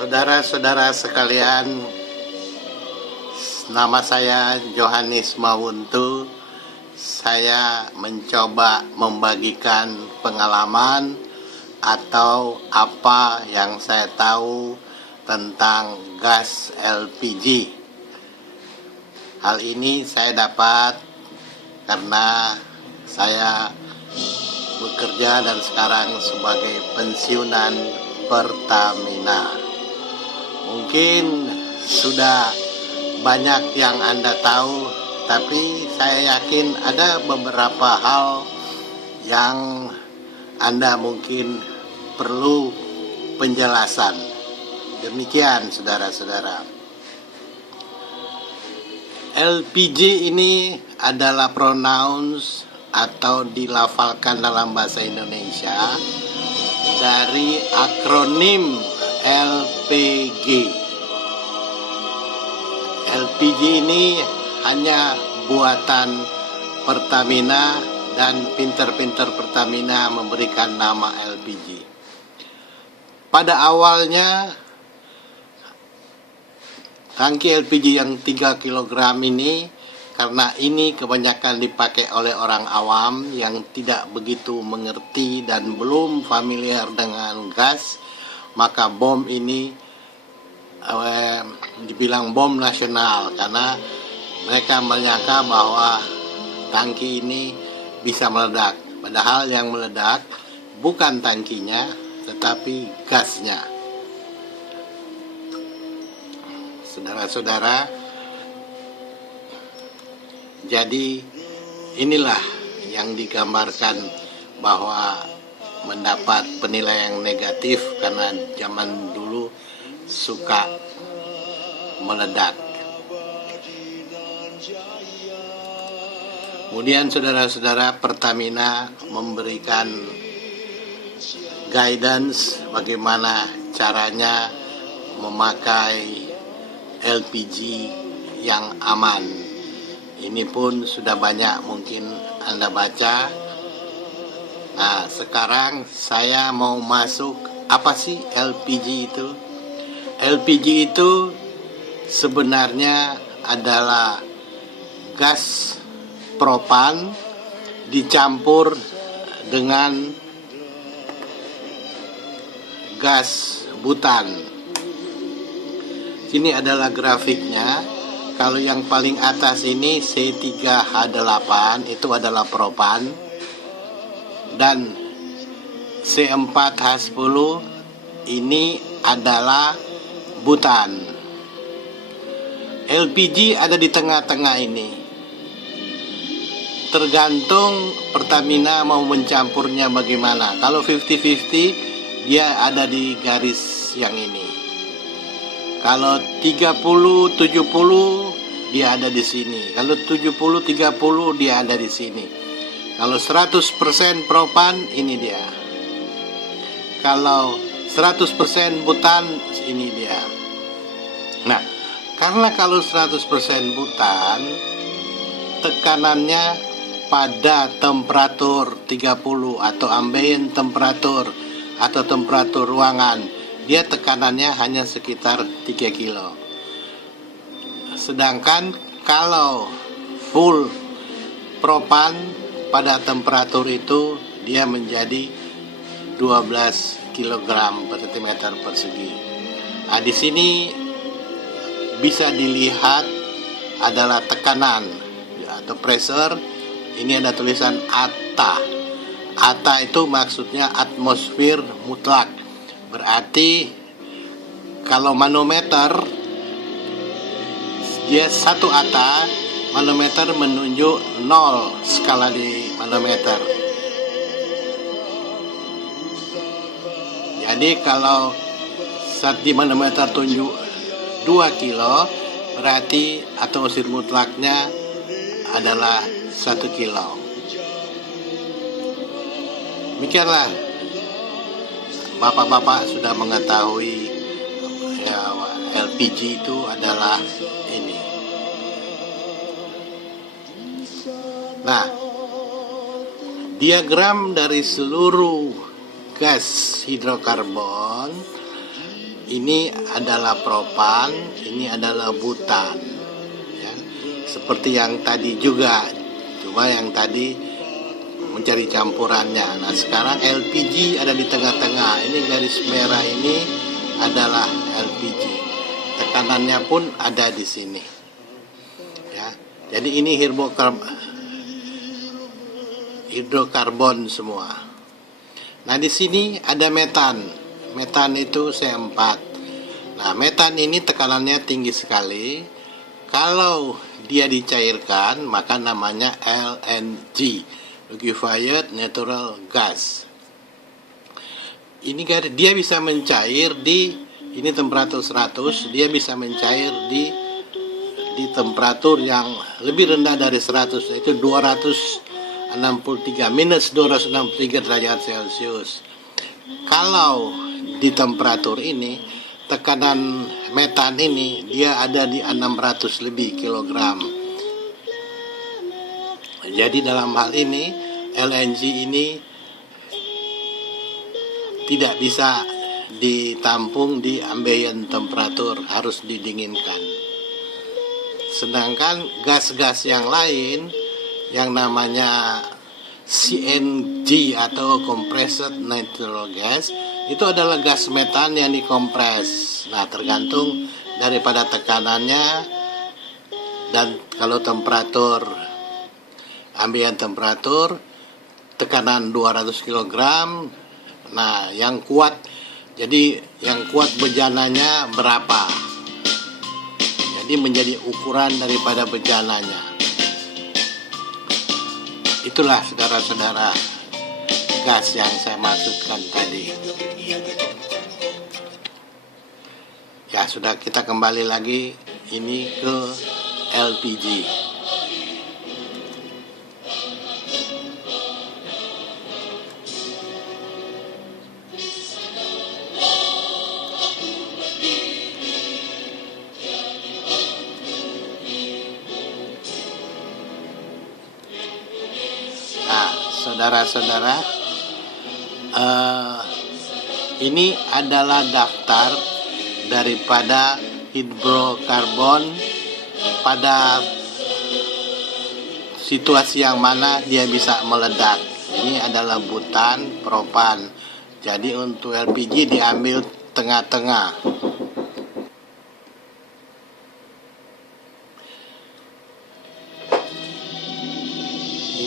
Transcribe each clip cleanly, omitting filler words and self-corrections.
Saudara-saudara sekalian, nama saya Johannes Mawuntu. Saya mencoba membagikan pengalaman atau apa yang saya tahu tentang gas LPG. Hal ini saya dapat karena saya bekerja dan sekarang sebagai pensiunan Pertamina. Mungkin sudah banyak yang Anda tahu, tapi saya yakin ada beberapa hal yang Anda mungkin perlu penjelasan. Demikian saudara-saudara. LPG ini adalah pronouns atau dilafalkan dalam bahasa Indonesia dari akronim LPG. LPG ini hanya buatan Pertamina dan pinter-pinter Pertamina memberikan nama LPG. Pada awalnya tangki LPG yang 3 kg ini, karena ini kebanyakan dipakai oleh orang awam yang tidak begitu mengerti dan belum familiar dengan gas, maka bom ini dibilang bom nasional karena mereka menyangka bahwa tangki ini bisa meledak. Padahal yang meledak bukan tangkinya tetapi gasnya. Saudara-saudara, jadi inilah yang digambarkan bahwa mendapat penilaian negatif karena zaman dulu suka meledak. Kemudian saudara-saudara, Pertamina memberikan guidance bagaimana caranya memakai LPG yang aman. Ini pun sudah banyak mungkin Anda baca. Nah, sekarang saya mau masuk, apa sih LPG itu? LPG itu sebenarnya adalah gas propan dicampur dengan gas butan. Sini adalah grafiknya. Kalau yang paling atas ini C3H8 itu adalah propan, dan C4H10 ini adalah butan. LPG ada di tengah-tengah ini. Tergantung Pertamina mau mencampurnya bagaimana. Kalau 50-50 dia ada di garis yang ini. Kalau 30-70 dia ada di sini. Kalau 70-30 dia ada di sini. Kalau 100% propan ini dia. Kalau 100% butan ini dia. Nah, karena kalau 100% butan, tekanannya pada temperatur 30 atau ambient temperatur atau temperatur ruangan, dia tekanannya hanya sekitar 3 kilo. Sedangkan kalau full propan pada temperatur itu dia menjadi 12 kg per cm persegi. Nah, di sini bisa dilihat adalah tekanan atau pressure. Ini ada tulisan ATA. ATA itu maksudnya atmosfer mutlak. Berarti kalau manometer dia 1 ATA, manometer menunjuk 0 skala di manometer. Jadi kalau saat di manometer tunjuk 2 kilo, berarti atmosfer mutlaknya adalah 1 kilo. Demikianlah, bapak-bapak sudah mengetahui ya, LPG itu adalah ini. Nah, diagram dari seluruh gas hidrokarbon ini adalah propan, ini adalah butan, ya. Seperti yang tadi juga, cuma yang tadi mencari campurannya. Nah, sekarang LPG ada di tengah-tengah. Ini garis merah ini adalah LPG. Tekanannya pun ada di sini. Ya. Jadi ini hidrokarbon semua. Nah, di sini ada metan. Metan itu C4. Nah, metan ini tekanannya tinggi sekali. Kalau dia dicairkan, maka namanya LNG, liquefied natural gas. Ini dia bisa mencair ini temperatur 100, dia bisa mencair di temperatur yang lebih rendah dari 100, yaitu 263 minus 263 derajat Celcius. Kalau di temperatur ini, tekanan metan ini dia ada di 600 lebih kilogram. Jadi dalam hal ini LNG ini tidak bisa ditampung di ambient temperatur, harus didinginkan. Sedangkan gas-gas yang lain yang namanya CNG atau compressed natural gas itu adalah gas metan yang dikompres. Nah, tergantung daripada tekanannya, dan kalau temperatur ambient temperatur tekanan 200 kg. Nah, yang kuat, jadi yang kuat bejananya berapa, jadi menjadi ukuran daripada bejananya. Itulah saudara-saudara gas yang saya maksudkan tadi. Ya, sudah, kita kembali lagi ini ke LPG. Saudara-saudara, ini adalah daftar daripada hidrokarbon pada situasi yang mana dia bisa meledak. Ini adalah butan, propan. Jadi untuk LPG diambil tengah-tengah.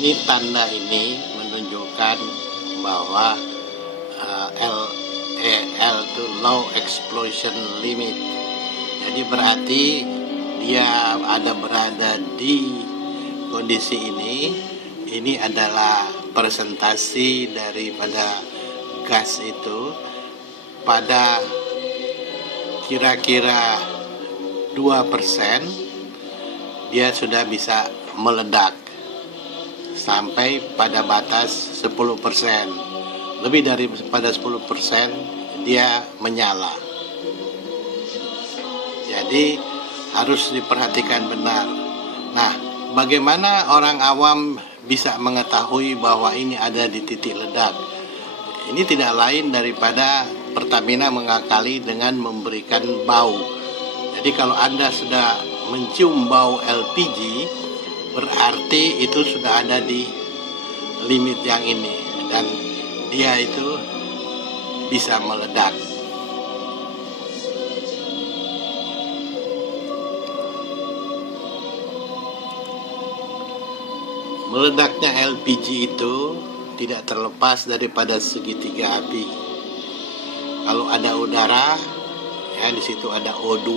Ini tanda ini menunjukkan bahwa LEL itu low explosion limit. Jadi berarti dia berada di kondisi ini. Ini adalah presentasi daripada gas itu pada kira-kira 2%, dia sudah bisa meledak sampai pada batas 10%. Lebih daripada 10% dia menyala. Jadi harus diperhatikan benar. Nah, bagaimana orang awam bisa mengetahui bahwa ini ada di titik ledak? Ini tidak lain daripada Pertamina mengakali dengan memberikan bau. Jadi kalau Anda sudah mencium bau LPG, berarti itu sudah ada di limit yang ini, dan dia itu bisa meledak. Meledaknya LPG itu tidak terlepas daripada segitiga api. Kalau ada udara, ya di situ ada O2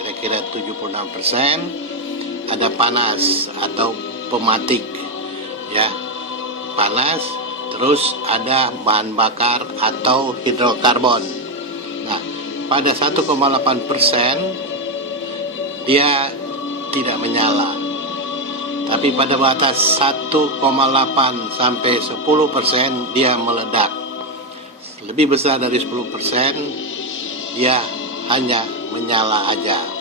kira-kira 76%. Ada panas atau pematik, ya, panas, terus ada bahan bakar atau hidrokarbon. Nah, pada 1,8% dia tidak menyala, tapi pada batas 1,8 sampai 10% dia meledak. Lebih besar dari 10% dia hanya menyala aja.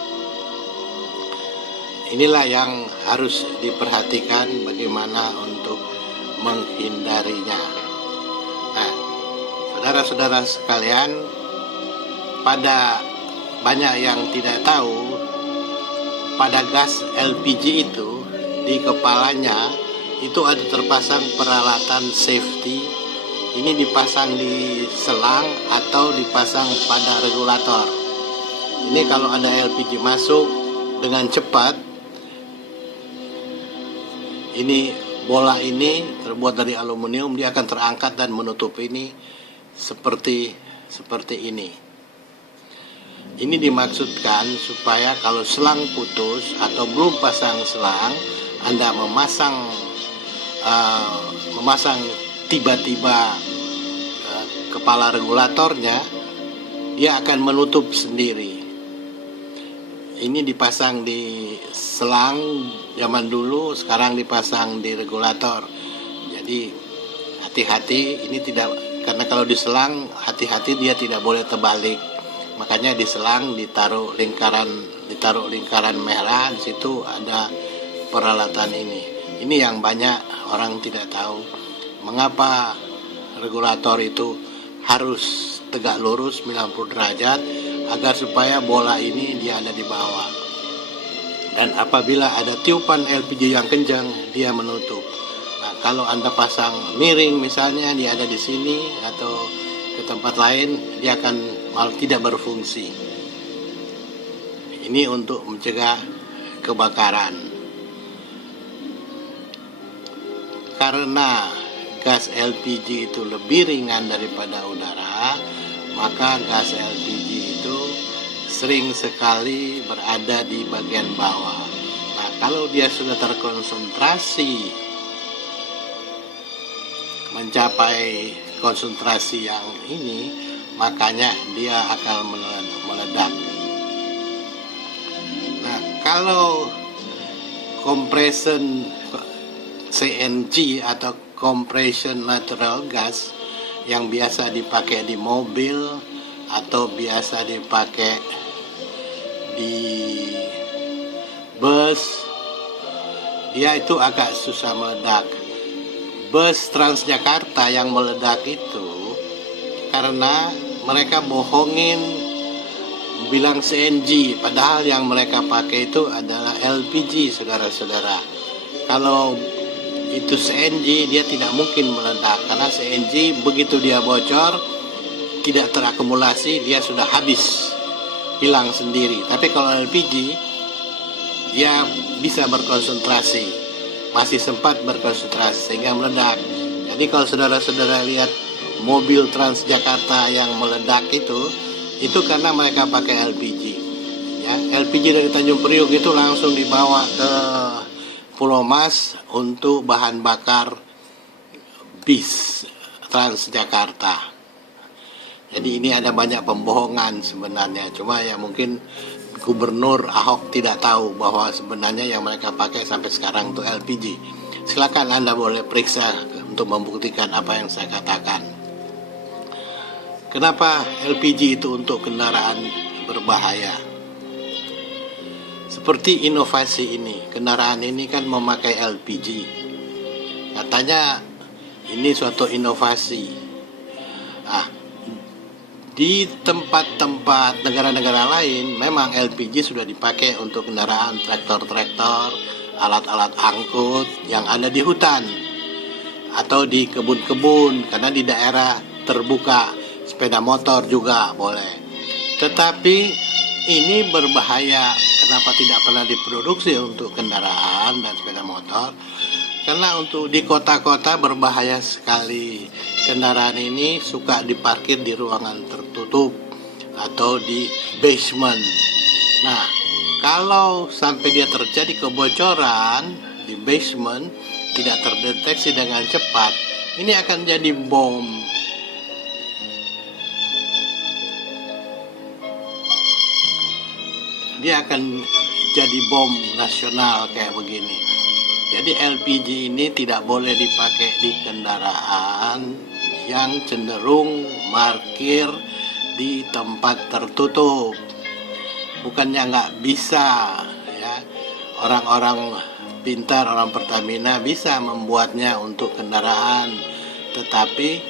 Inilah yang harus diperhatikan bagaimana untuk menghindarinya. Nah, saudara-saudara sekalian, pada banyak yang tidak tahu, pada gas LPG itu di kepalanya itu ada terpasang peralatan safety. Ini dipasang di selang atau dipasang pada regulator. Ini kalau ada LPG masuk dengan cepat, ini bola ini terbuat dari aluminium, dia akan terangkat dan menutup ini seperti ini. Ini dimaksudkan supaya kalau selang putus atau belum pasang selang, Anda memasang tiba-tiba kepala regulatornya, dia akan menutup sendiri. Ini dipasang di selang zaman dulu, sekarang dipasang di regulator. Jadi hati-hati, ini tidak, karena kalau di selang hati-hati dia tidak boleh terbalik. Makanya di selang ditaruh lingkaran merah, di situ ada peralatan ini. Ini yang banyak orang tidak tahu. Mengapa regulator itu harus tegak lurus 90 derajat agar supaya bola ini dia ada di bawah. Dan apabila ada tiupan LPG yang kencang, dia menutup. Nah, kalau Anda pasang miring misalnya, dia ada di sini atau ke tempat lain, dia akan malah tidak berfungsi. Ini untuk mencegah kebakaran. Karena gas LPG itu lebih ringan daripada udara, maka gas LPG itu sering sekali berada di bagian bawah. Nah, kalau dia sudah terkonsentrasi mencapai konsentrasi yang ini, makanya dia akan meledak. Nah, kalau compression CNG atau compression natural gas yang biasa dipakai di mobil atau biasa dipakai di bus, dia itu agak susah meledak. Bus Transjakarta yang meledak itu karena mereka bohongin bilang CNG, padahal yang mereka pakai itu adalah LPG, saudara-saudara. Kalau itu CNG, dia tidak mungkin meledak, karena CNG begitu dia bocor tidak terakumulasi, dia sudah habis, hilang sendiri. Tapi kalau LPG dia bisa berkonsentrasi, masih sempat berkonsentrasi sehingga meledak. Jadi kalau saudara-saudara lihat mobil Transjakarta yang meledak itu karena mereka pakai LPG. Ya, LPG dari Tanjung Priok itu langsung dibawa ke Pulau Mas untuk bahan bakar bis Transjakarta. Jadi ini ada banyak pembohongan sebenarnya. Cuma ya mungkin Gubernur Ahok tidak tahu bahwa sebenarnya yang mereka pakai sampai sekarang itu LPG. Silakan Anda boleh periksa untuk membuktikan apa yang saya katakan. Kenapa LPG itu untuk kendaraan berbahaya? Seperti inovasi ini, kendaraan ini kan memakai LPG. Katanya ini suatu inovasi. Di tempat-tempat negara-negara lain memang LPG sudah dipakai untuk kendaraan traktor-traktor, alat-alat angkut yang ada di hutan atau di kebun-kebun, karena di daerah terbuka sepeda motor juga boleh. Tetapi ini berbahaya. Kenapa tidak pernah diproduksi untuk kendaraan dan sepeda motor? Karena untuk di kota-kota berbahaya sekali. Kendaraan ini suka diparkir di ruangan tertutup atau di basement. Nah, kalau sampai dia terjadi kebocoran di basement, tidak terdeteksi dengan cepat, ini akan jadi bom. Dia akan jadi bom nasional kayak begini. Jadi LPG ini tidak boleh dipakai di kendaraan yang cenderung parkir di tempat tertutup. Bukannya nggak bisa, ya. Orang-orang pintar, orang Pertamina bisa membuatnya untuk kendaraan, tetapi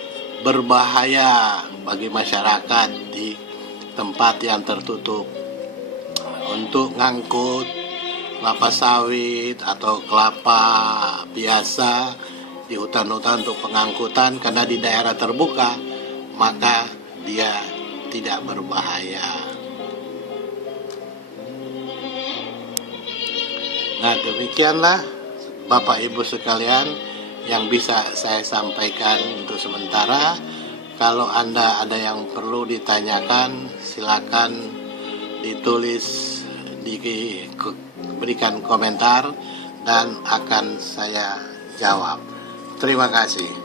berbahaya bagi masyarakat di tempat yang tertutup. Untuk ngangkut kelapa sawit atau kelapa biasa di hutan-hutan untuk pengangkutan, karena di daerah terbuka, maka dia tidak berbahaya. Nah, demikianlah Bapak Ibu sekalian yang bisa saya sampaikan untuk sementara. Kalau Anda ada yang perlu ditanyakan, silakan ditulis, diberikan komentar dan akan saya jawab. Terima kasih.